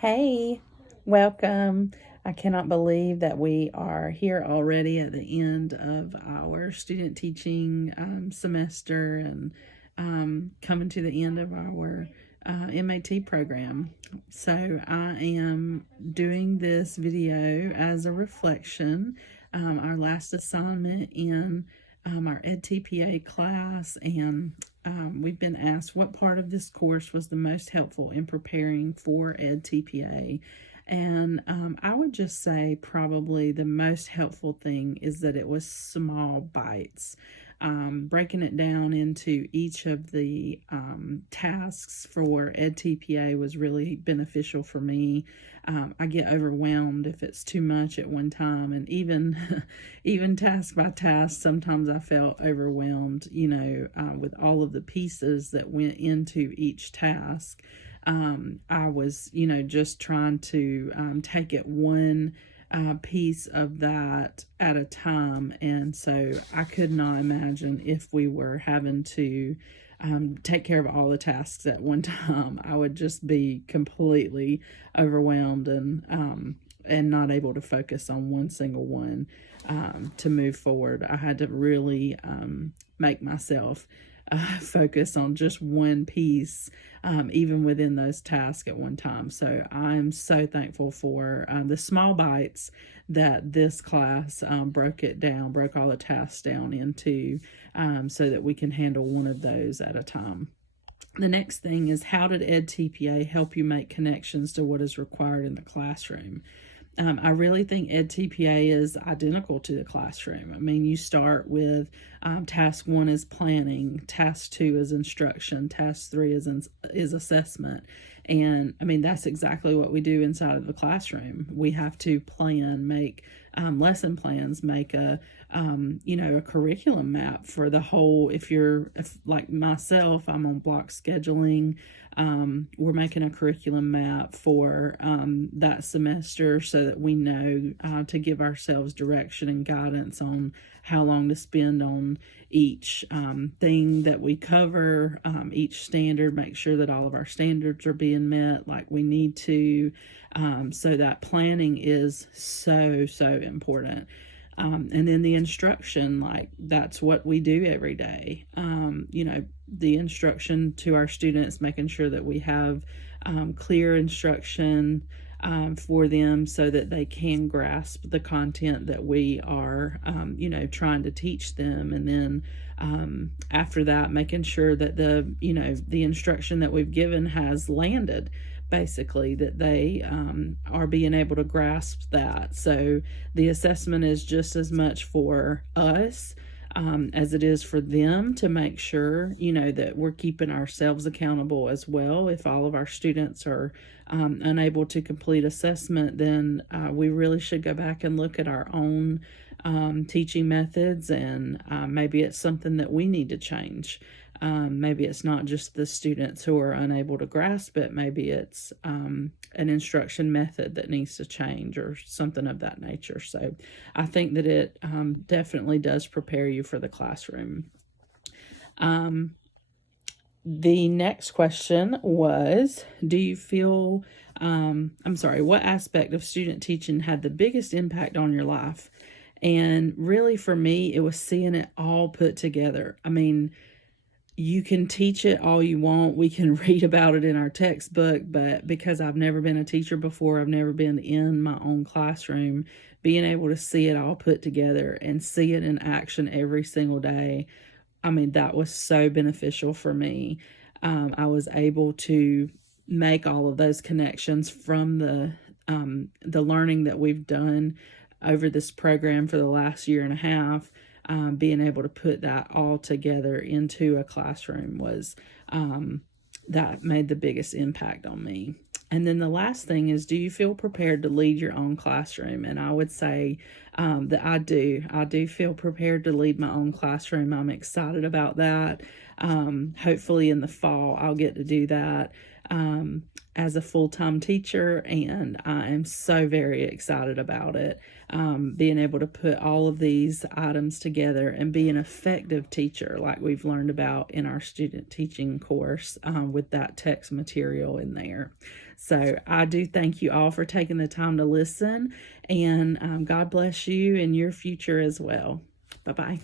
Hey, welcome. I cannot believe that we are here already at the end of our student teaching semester and coming to the end of our MAT program. So, I am doing this video as a reflection. Our last assignment in our EdTPA class, and we've been asked what part of this course was the most helpful in preparing for EdTPA. And I would just say probably the most helpful thing is that it was small bites. Breaking it down into each of the tasks for EdTPA was really beneficial for me. I get overwhelmed if it's too much at one time, and even task by task, sometimes I felt overwhelmed, with all of the pieces that went into each task. I was, just trying to take it one piece of that at a time. And so I could not imagine if we were having to take care of all the tasks at one time. I would just be completely overwhelmed and not able to focus on one single one to move forward. I had to really make myself focus on just one piece, even within those tasks at one time. So I'm so thankful for the small bites that this class broke all the tasks down into, so that we can handle one of those at a time. The next thing is, how did EdTPA help you make connections to what is required in the classroom? I really think EdTPA is identical to the classroom. I mean, you start with task 1 is planning, task 2 is instruction, task 3 is assessment. And I mean, that's exactly what we do inside of the classroom. We have to plan, make lesson plans, make a curriculum map for the whole. If like myself, I'm on block scheduling. We're making a curriculum map for that semester so that we know to give ourselves direction and guidance on how long to spend on each thing that we cover, each standard, make sure that all of our standards are being met like we need to. So that planning is so important. And then the instruction, like that's what we do every day. The instruction to our students, making sure that we have clear instruction for them so that they can grasp the content that we are, trying to teach them. And then after that, making sure that the instruction that we've given has landed, basically, that they are being able to grasp that. So the assessment is just as much for us as it is for them to make sure, that we're keeping ourselves accountable as well. If all of our students are unable to complete assessment, then we really should go back and look at our own teaching methods, and maybe it's something that we need to change. Maybe it's not just the students who are unable to grasp it. Maybe it's an instruction method that needs to change or something of that nature. So I think that it definitely does prepare you for the classroom. The next question was, what aspect of student teaching had the biggest impact on your life? And really, for me, it was seeing it all put together. I mean, you can teach it all you want. We can read about it in our textbook, but because I've never been a teacher before, I've never been in my own classroom, being able to see it all put together and see it in action every single day, I mean, that was so beneficial for me. I was able to make all of those connections from the learning that we've done over this program for the last year and a half. Being able to put that all together into a classroom was that made the biggest impact on me. And then the last thing is, do you feel prepared to lead your own classroom? And I would say that I do. I do feel prepared to lead my own classroom. I'm excited about that. Hopefully in the fall, I'll get to do that. as a full-time teacher, and I am so very excited about it. Being able to put all of these items together and be an effective teacher like we've learned about in our student teaching course, with that text material in there. So I do thank you all for taking the time to listen, and God bless you in your future as well. Bye-bye.